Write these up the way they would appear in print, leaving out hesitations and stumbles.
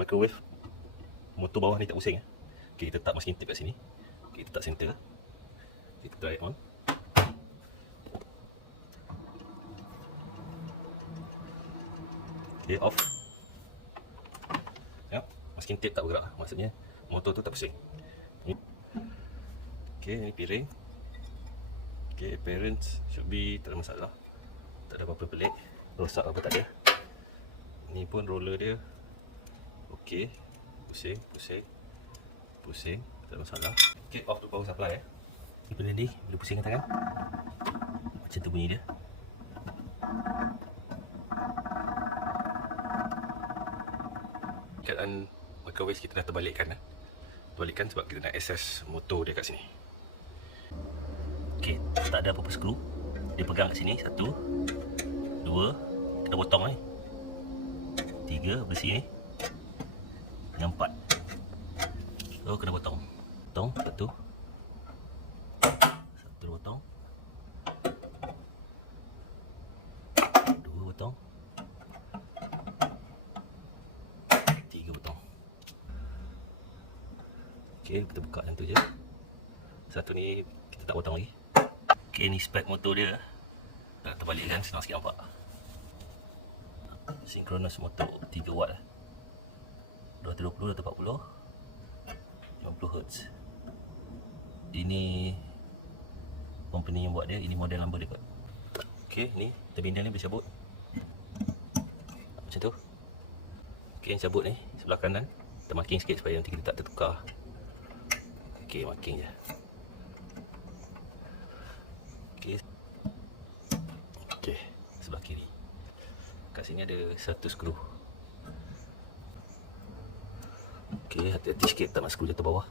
microwave, motor bawah ni tak pusing. Okay, kita letak masking tape kat sini. Okay, kita letak center. Kita try on. Okay, off. Ya, masking tape tak bergerak, maksudnya motor tu tak pusing. Okay, ni piring. Okay, appearance should be tak ada masalah. Tak ada apa-apa pelik. Rosak apa tak ada. Ni pun roller dia. Okay, pusing, tak ada masalah. Okay, off tu power supply Ni benda ni, bila pusingkan tangan, macam tu bunyi dia. Keadaan microwave kita dah terbalikkan Terbalikkan sebab kita nak access motor dia kat sini. Okay, tak ada apa-apa skru. Dia pegang kat sini, 1 2, kena potong 3 bersih ni. Yang 4. So kena potong. Potong 1 potong. 2 potong. 3 potong. Okay, kita buka macam tu je. Satu ni kita tak potong lagi. Okay, ni spek motor dia. Dah terbalik kan, senang sikit nampak. Synchronous motor 3 watt 220, 240, 50 Hz. Ini company yang buat dia, ini model number dia kot. Okay, ni terminal ni boleh cabut macam tu. Okay, yang cabut ni sebelah kanan, kita marking sikit supaya nanti kita tak tertukar. Okay, marking je. Okay, sebelah kiri. Kat sini ada satu skru. Okay, hati-hati sikit tak nak skru jatuh bawah.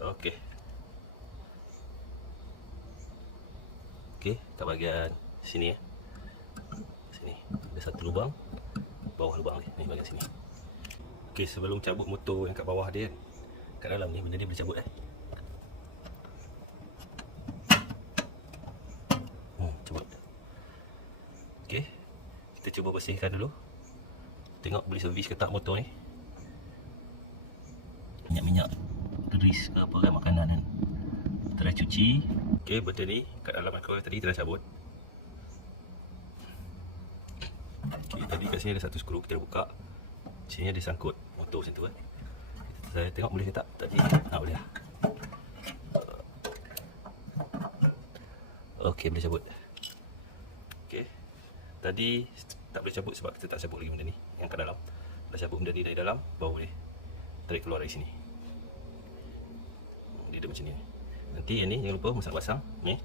Okay. Okay, kat bahagian sini sini ada satu lubang, bawah lubang ni bahagian sini. Okay, sebelum cabut motor yang kat bawah dia kan, kat dalam ni benda ni boleh cabut cabut. Okay, kita cuba bersihkan dulu. Tengok boleh servis ke tak motor ni. Minyak-minyak grease ke apa kan, makanan kan. Kita dah cuci. Okay, benda ni kat dalam microwave tadi kita dah cabut. Okay, tadi kat sini ada satu skru, kita dah buka. Sini ada sangkut motor macam tu kan. Saya tengok boleh ke tak tadi. Boleh lah. Okay, boleh cabut. Okay, tadi tak boleh cabut sebab kita tak cabut lagi benda ni yang kat dalam. Dah cabut benda ni dari dalam, baru boleh tarik keluar dari sini. Dia ada macam ni. Nanti yang ni jangan lupa masak pasang ni.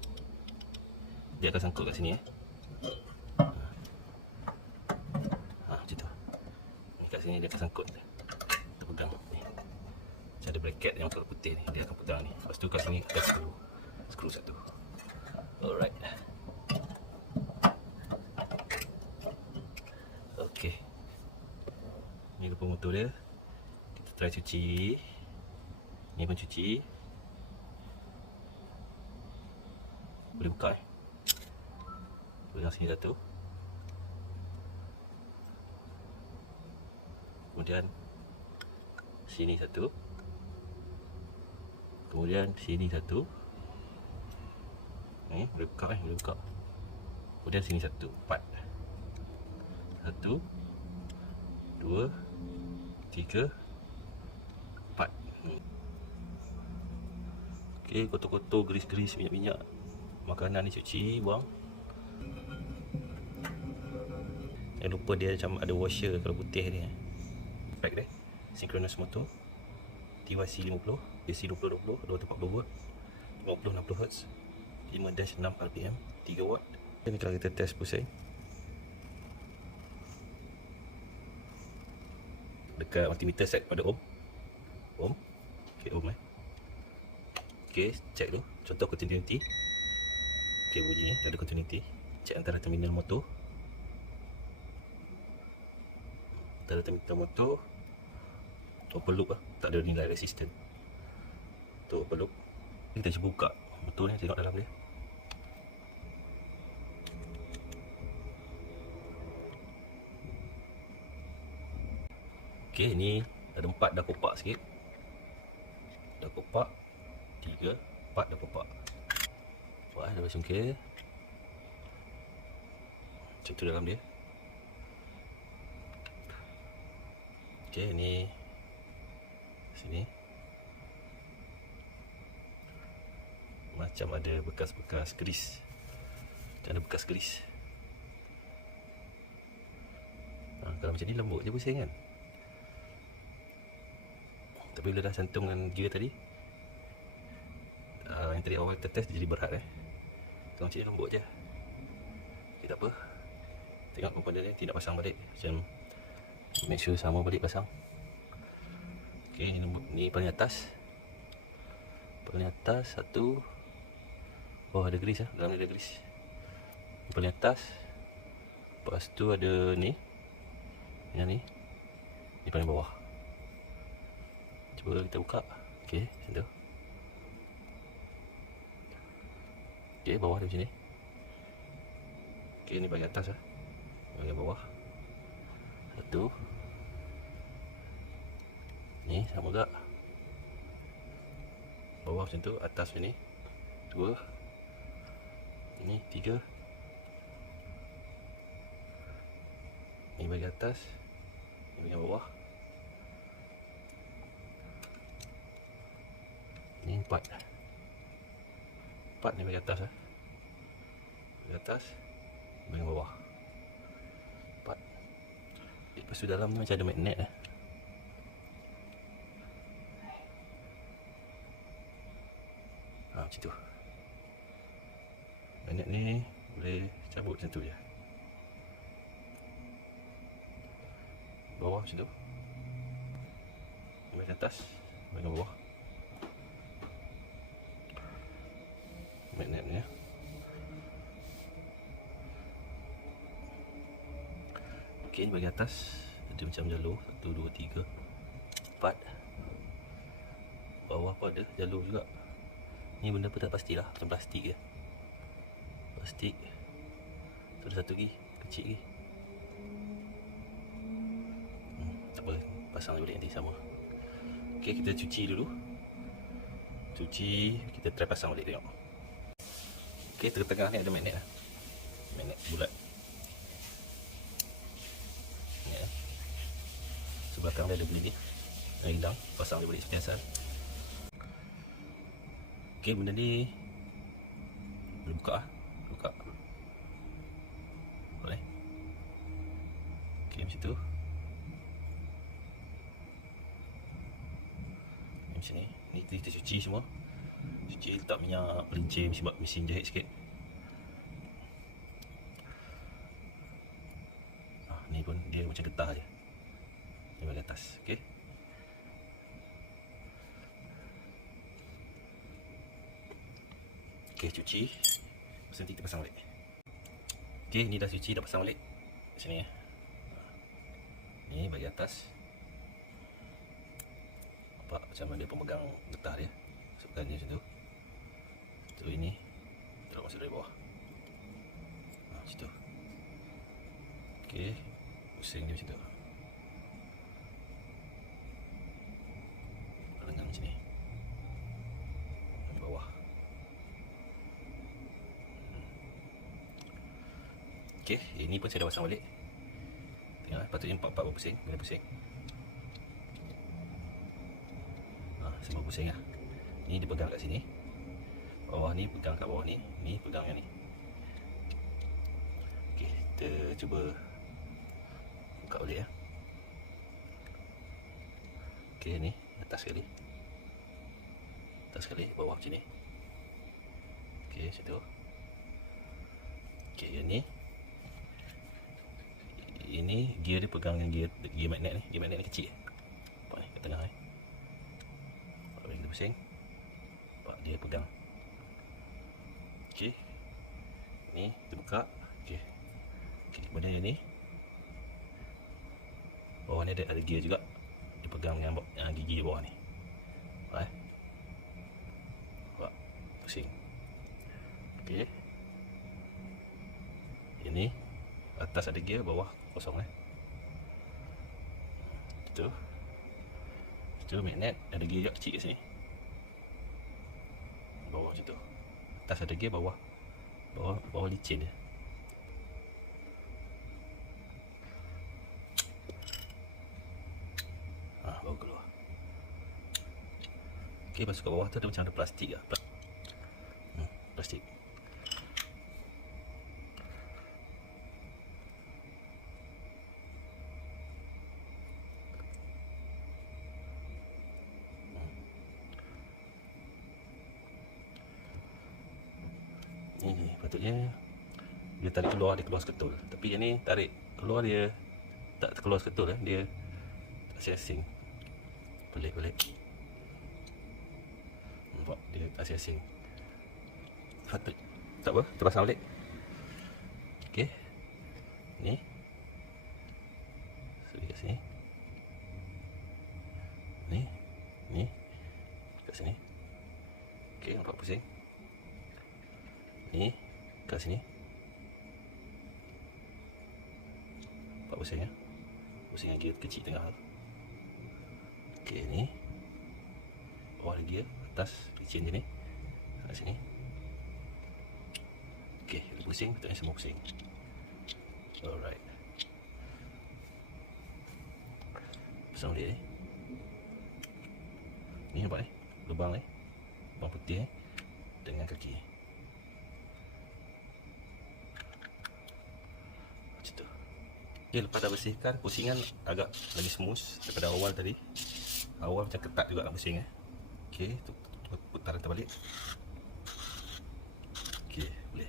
Dia akan sangkut kat sini macam tu. Ni kat sini dia akan sangkut. Kita pegang ni. Macam ada bracket yang warna putih ni, dia akan pegang ni. Lepas tu kat sini ada skru satu. Alright. Okay. Ni rupa motor dia. Kita try cuci. Ni pun cuci. Boleh buka pegang sini satu. Kemudian sini satu. Kemudian sini satu. Ni boleh buka boleh buka. Kemudian sini satu, 4. 1 2 3 4. Okey, kotor-kotor, grease-grease, minyak-minyak makanan ni cuci, buang. Jangan lupa dia macam ada washer kalau putih ni. Spek dia synchronous motor TYC 50, AC 2020, 240 volt, 50-60 Hz, 5-6 RPM, 3 watt. Ini kalau kita test pusing dekat multimeter set pada ohm. Okay, ohm Okay, check dulu. Contoh continuity. Okay, bunyi ada continuity. Check antara terminal motor. Antara terminal motor open loop tak ada nilai resistant. Tu open loop. Kita cuba buka motor ni, tengok dalam dia. Okey, ni ada 4 dah kopak sikit. Dah kopak 3, 4 dah kopak. Wah, dah bersungkil. Macam tu dalam dia. Okey, ni sini macam ada bekas-bekas keris. Macam ada bekas keris. Kalau macam ni lembut je pusing kan. Tapi bila dah santung dengan gear tadi, yang tadi awal kita test dia jadi berat Kalau macam ni lembut je. Okay, tak apa. Tengok komponen ni tidak pasang balik. Macam make sure sama balik pasang. Okay, ni paling atas. Paling atas satu. Oh, ada grease dalam ni ada grease. Paling atas. Lepas tu ada ni. Yang ni. Ni paling bawah. Cuba kita buka. Okey, macam tu. Okey, bawah dia macam ni. Okey, ni bahagian atas bahagian bawah. Satu. Ni sama juga. Bawah macam tu, atas macam ni. 2. Ni 3. Ni bahagian atas. Ni bahagian bawah. Ni 4. 4 ni bahagian atas bahagian atas, bahagian bawah. 4. Lepas tu dalam ni macam ada magnet macam tu. Magnet ni boleh cabut macam tu je. Bawah macam tu. Bahagian atas, bahagian bawah. Magnet ni Okey, ni bahagian atas ada macam jalur 1, 2, 3, 4. Bawah pun ada jalur juga. Ni benda pun tak pastilah, macam plastik je. Plastik. Tu ada satu lagi, kecil lagi. Tak apa, pasang balik nanti sama. Okey, kita cuci dulu. Cuci, kita try pasang balik tengok. Okey, tengah-tengah ni ada magnet magnet bulat. Ni sebelah belakang dia ada benda ni. Hilang, pasang dia balik seperti asal. Okey, benda ni boleh buka buka. Boleh. Okey, macam tu. Macam ni. Ni kita cuci semua. Cuci, letak minyak, pelincir, mesin jahit sikit. Ni pun dia macam getah je. Ni bahagian atas. Okey. Okey, cuci. Lepas nanti kita pasang balik. Okey, ni dah cuci, dah pasang balik. Sini Ni bahagian atas. Nampak macam ada pemegang getah dia. Masukkan dia macam tu. Tu ini terus masuk dari bawah. Macam tu. Okey, pusing dia macam tu. Lengan macam ni. Di bawah. Okey, ini pun saya dah pasang balik. Tengok, patutnya 4-4 berpusing, boleh pusing. Semua pusing Ni dipegang kat sini. Bawah ni pegang kat bawah ni. Ni pegang yang ni. Okey, kita cuba buka balik Okey, ni atas sekali. Atas sekali, bawah macam ni. Okey, macam tu. Okey, yang ni. Ini gear dia pegang dengan gear magnet ni. Gear magnet ni kecil. Nampak ni kat tengah ni. Kalau kita pusing, nampak dia pegang. Okey. Ni kita buka. Okey. Okey, kemudian yang ni. Bawah ni ada gear juga. Dia pegang dengan gigi bawah ni. Nampak? Pusing. Okey. Ini atas ada gear, bawah kosong Itu. So magnet ada gear kecil kat sini. Bawah macam tu. Atas ada gear, bawah licin dia. Baru keluar. Okey, lepas kat bawah tu ada macam ada plastik lah. Plastik. Ni patutnya dia tarik keluar, dia keluar seketul. Tapi yang ni tarik keluar dia tak keluar seketul dia asing-asing. Pelik-pelik. Nampak dia asing-asing. Patut tak apa, kita pasang balik. Okey. Ni. Sini kat sini. Ni. Kat sini. Okey, nampak pusing. Ni kat sini. Nampak pusing ya. Pusing yang gear kecil tengah. Okey, ni. Bawah ada gear, atas licin je ni. Kat sini. Okey, ada pusing, betulnya semua pusing. Alright. Pasang dia ni. Ni nampak ni, lubang ni. Lubang putih dengan kaki. Macam tu. Okay, lepas dah bersihkan, pusingan agak lagi smooth daripada awal tadi. Awal macam ketat juga nak pusing Okay, putar rantai balik. Okay, boleh.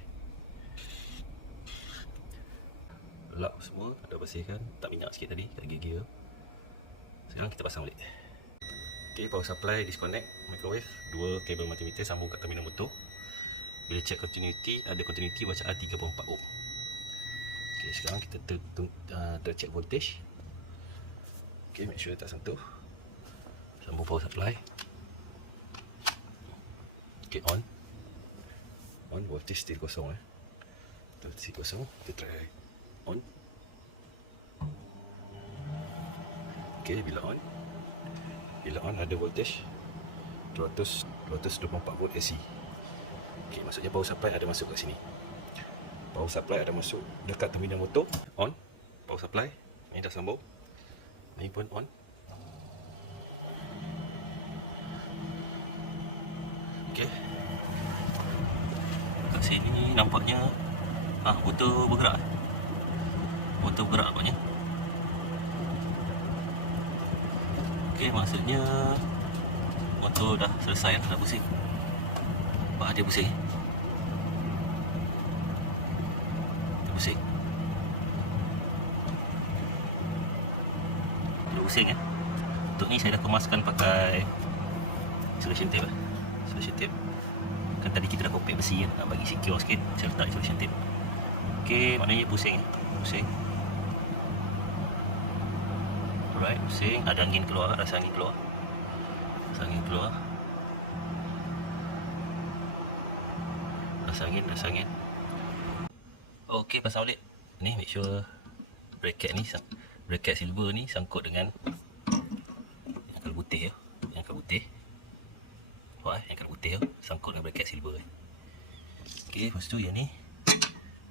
Lap semua dah bersihkan, tak minyak sikit tadi kat gear. Sekarang kita pasang balik. Okay, power supply disconnect microwave, 2 kabel multimeter sambung kat terminal motor. Bila check continuity, ada continuity bacaan 3.4 ohm. Okay, sekarang kita check voltage. Okay, make sure tak sentuh. Sambung power supply. Okay, on. Voltage still kosong Voltage kosong. Kita try on. Okay, bila on ada voltage 224 volt AC. Okay, maksudnya power supply ada masuk kat sini. Power supply ada masuk dekat terminal motor. On. Power supply ni dah sambung. Ni pun on. Okay, kat sini nampaknya motor bergerak. Motor bergerak nampaknya. Okay, maksudnya motor dah selesai dah pusing. Nampak dia pusing. Dia pusing. Dia pusing Untuk ni saya dah kemaskan pakai isolation tape Isolation tape. Kan tadi kita dah kopek besi nak bagi secure sikit. Saya letak isolation tape. Okay, maknanya pusing. Pusing. Alright, pusing. Ada angin keluar, rasa angin keluar. Rasa angin keluar. Rasa angin. Okay, pasang balik. Ni make sure bracket ni, bracket silver ni sangkut dengan yang kalau putih Yang kalau putih. Yang kalau putih sangkut dengan bracket silver Okay, lepas tu yang ni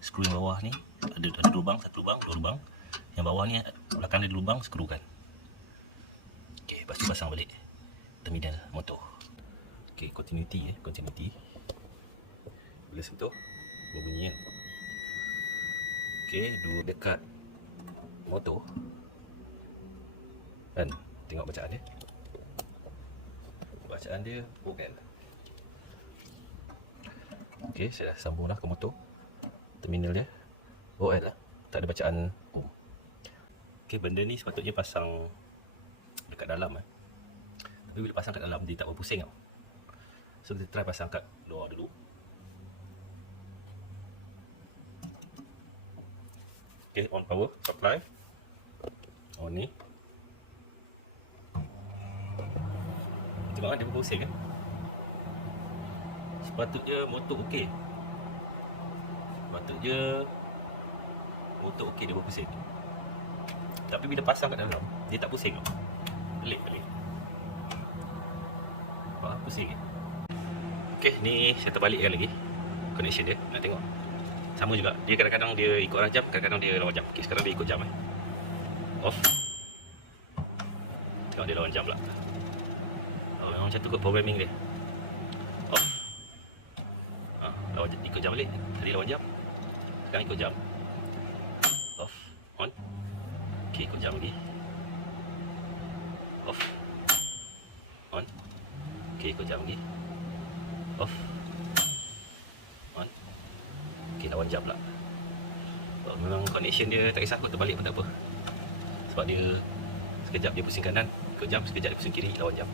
skru yang bawah ni ada lubang, satu lubang, dua lubang. Yang bawah ni belakang dia ada lubang, skrukan. Okay, lepas tu pasang balik terminal motor. Okay, continuity continuity. Bila sentuh berbunyi Okay, dua dekat motor kan, tengok bacaan dia. Bacaan dia OL. Okay, saya dah sambung dah ke motor. Terminal dia OL tak ada bacaan ohm. Okay, benda ni sepatutnya pasang dekat dalam tapi bila pasang kat dalam dia tak berpusing So kita try pasang kat luar dulu. Okay, on power supply. On ni. Tengok dia berpusing Sepatutnya motor okey. Dia berpusing. Tapi bila pasang kat dalam dia tak pusing Pelik. pusing. Okay, ni saya terbalikkan lagi connection dia. Nak tengok. Sama juga. Dia kadang-kadang dia ikut arah jam, kadang-kadang dia lawan jam. Okay, sekarang dia ikut jam Off. Tengok dia lawan jam pula. Oh, memang macam tu kot programming dia. Off. Lawan, ikut jam balik. Tadi lawan jam. Sekarang ikut jam. Off. On. Okay, ikut jam lagi. Off. On. Okay, ikut jam lagi. Off. On. Okay, lawan jam pula. Memang connection dia tak kisah kot terbalik pun tak apa. Sebab dia sekejap dia pusing kanan, ikut jam, sekejap dia pusing kiri, lawan jam.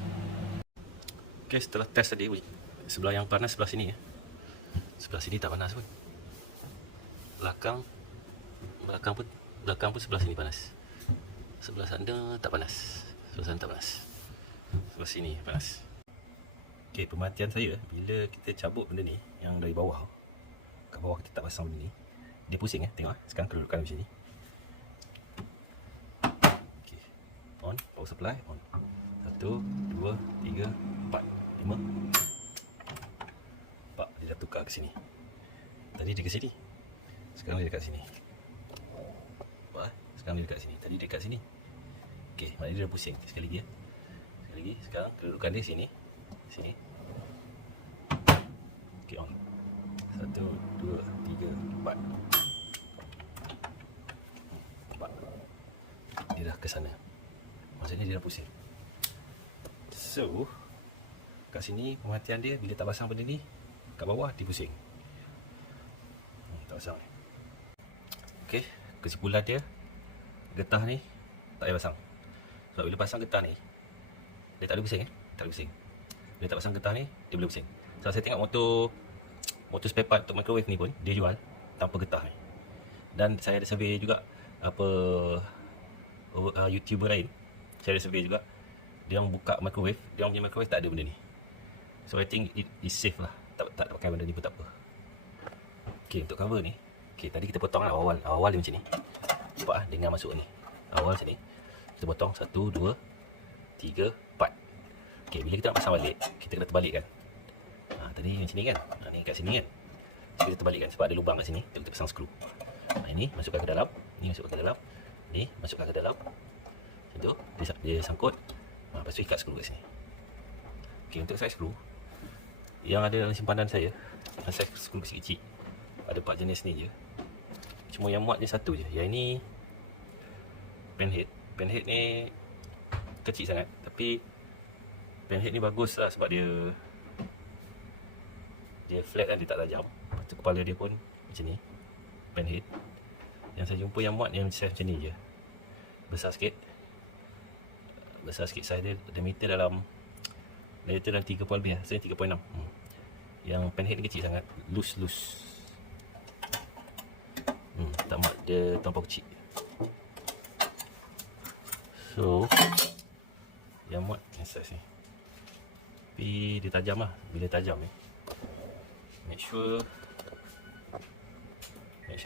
Okay, setelah test tadi, sebelah yang panas sebelah sini ya. Sebelah sini tak panas pun. Belakang pun sebelah sini panas. Sebelah sana tak panas. Sebelah sana tak panas. Sebelah sini panas. Okay, pemerhatian saya bila kita cabut benda ni yang dari bawah, kat bawah kita tak pasang benda ni, dia pusing tengok sekarang kedudukan macam ni. Okay, on, power supply on. 1, 2, 3, 4, 5. 4, dia dah tukar ke sini. Tadi dia ke sini, sekarang dia dekat sini. Sekarang dia dekat sini, tadi dia dekat sini. Okay, maknanya dia dah pusing. Sekali lagi sekali lagi, sekarang kedudukan dia sini. Sini. Okay, on. 1, 2, 3, 4. 4. Dia dah ke sana. Maksudnya dia dah pusing. So, kat sini pemerhatian dia bila tak pasang benda ni, kat bawah dia pusing. Tak pasang ni. Okay, kesimpulan dia, getah ni tak payah pasang. Sebab bila pasang getah ni, dia tak ada pusing tak ada pusing. Bila tak pasang getah ni, dia boleh pusing. So saya tengok motor spare part untuk microwave ni pun dia jual tanpa getah ni. Dan saya ada survey juga apa YouTuber lain. Saya ada survey juga, dia yang buka microwave, dia punya microwave tak ada benda ni. So I think it is safe lah. Tak pakai benda ni pun tak apa. Okay, untuk cover ni, okay, tadi kita potong awal dia macam ni. Nampak dengan masuk ni. Awal macam ni. Kita potong 1, 2, 3, 4. Okay, bila kita nak pasang balik, kita kena terbalikkan. Tadi macam ni kan. Ni kat sini kan. So, kita terbalikkan sebab ada lubang kat sini. Kita pasang skru. Ini masukkan ke dalam. Ni masukkan ke dalam. Ni masukkan ke dalam. Macam tu. Dia sangkut. Lepas tu ikat skru kat sini. Okay, untuk size skru yang ada dalam simpanan saya, size skru kecil-kecil. Ada 4 jenis ni je. Cuma yang muat dia satu je. Yang ini penhead. Penhead ni kecil sangat. Tapi penhead ni bagus lah sebab dia flat kan, dia tak tajam. Lepas tu kepala dia pun macam ni. Penhead. Yang saya jumpa yang muat yang size macam ni je. Besar sikit size dia. Diameter dalam 3 poin lebih lah. Saya 3.6. Yang penhead ni kecil sangat. Loose. Tak mat, dia terlampau kecil. So yang muat yang size ni. Tapi dia tajam lah. Bila tajam ni, make sure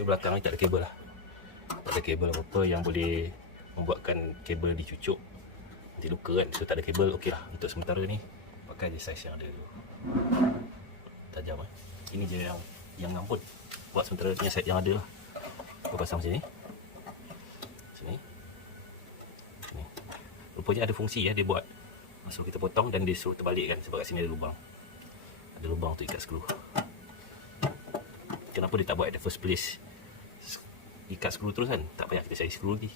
belakang ni tak ada kabel lah. Tak ada kabel apa-apa yang boleh membuatkan kabel dicucuk, nanti luka kan. So tak ada kabel, okey lah. Untuk sementara ni pakai je size yang ada dulu. Tajam Ini je yang ngambut. Buat sementara punya set yang ada lah. Aku pasang macam ni. Sini. Rupanya ada fungsi dia buat. So kita potong dan dia suruh terbalikkan sebab kat sini ada lubang. Ada lubang untuk ikat skru. Kenapa dia tak buat at the first place? Ikat skru terus kan? Tak payah kita cari skru lagi.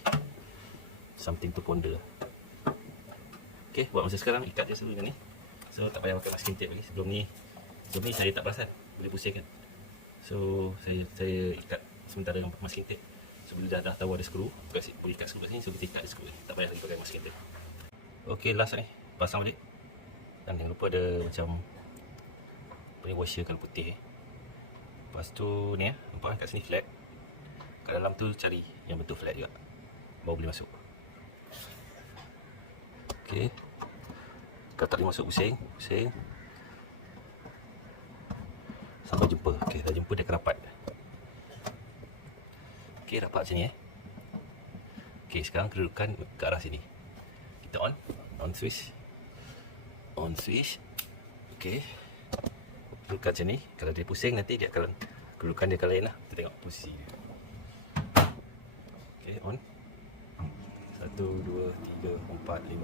Something to ponder. Okay, buat masa sekarang ikat dia seluruh ni. So tak payah pakai masking tape lagi. Sebelum ni saya tak perasan boleh pusing kan. So saya ikat sementara dengan masking tape. So bila dah tahu ada skru, boleh ikat skru kat sini, so kita ikat skru ni. Tak payah lagi pakai masking tape. Okay, last ni pasang balik. Dan jangan lupa ada macam punya washer kalau putih. Lepas tu ni nampak kat sini flat. Kat dalam tu cari yang betul flat juga, baru boleh masuk. Okay, kalau tak boleh masuk pusing sampai jumpa. Okay, dah jumpa dia rapat. Okay, rapat macam ni Okay, sekarang kedudukan ke arah sini. Kita on switch. Okey. Kedudukan macam ni. Kalau dia pusing nanti dia akan, kedudukan dia akan lain lah. Kita tengok posisi dia. Okey, on. 1, 2, 3, 4, 5.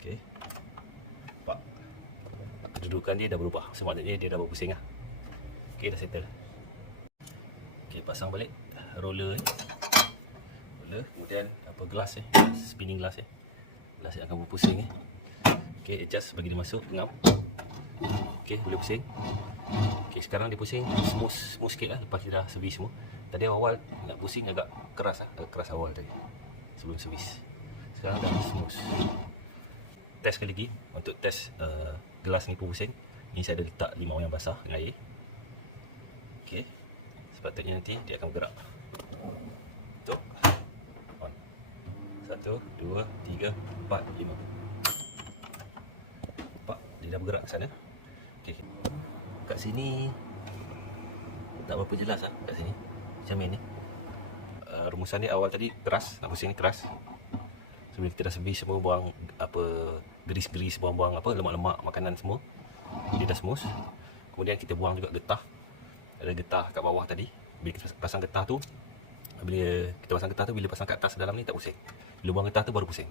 Okey. Nampak? Kedudukan dia dah berubah. Semaknanya dia dah berpusing lah. Okey, dah settle. Okey, pasang balik roller ni. Roller, kemudian apa, gelas ni. Spinning glass ni. Gelas yang akan berpusing ni. Okey, adjust bagi dia masuk, ngam. Okey, boleh pusing. Okey, sekarang dia pusing smooth sikit lah lepas dia dah servis semua. Tadi awal nak pusing agak keras lah, agak keras awal tadi sebelum servis. Sekarang dah smooth. Test sekali lagi untuk test gelas ni pun pusing. Ni saya ada letak limau yang basah dengan air. Okey, sepatutnya nanti dia akan bergerak. Tutup. On. 1, 2, 3, 4, 5. Nampak? Dia dah bergerak ke sana. Okey. Kat sini tak berapa jelas lah kat sini. Macam ni. Rumusan dia awal tadi keras, nak pusing ni keras. Sebelum kita dah servis semua, buang apa geris-geris, buang-buang apa lemak-lemak makanan semua. Dia dah smooth. Kemudian kita buang juga getah. Ada getah kat bawah tadi. Bila kita pasang getah tu, bila pasang getah tu, bila pasang kat atas dalam ni tak pusing. Bila buang getah tu baru pusing.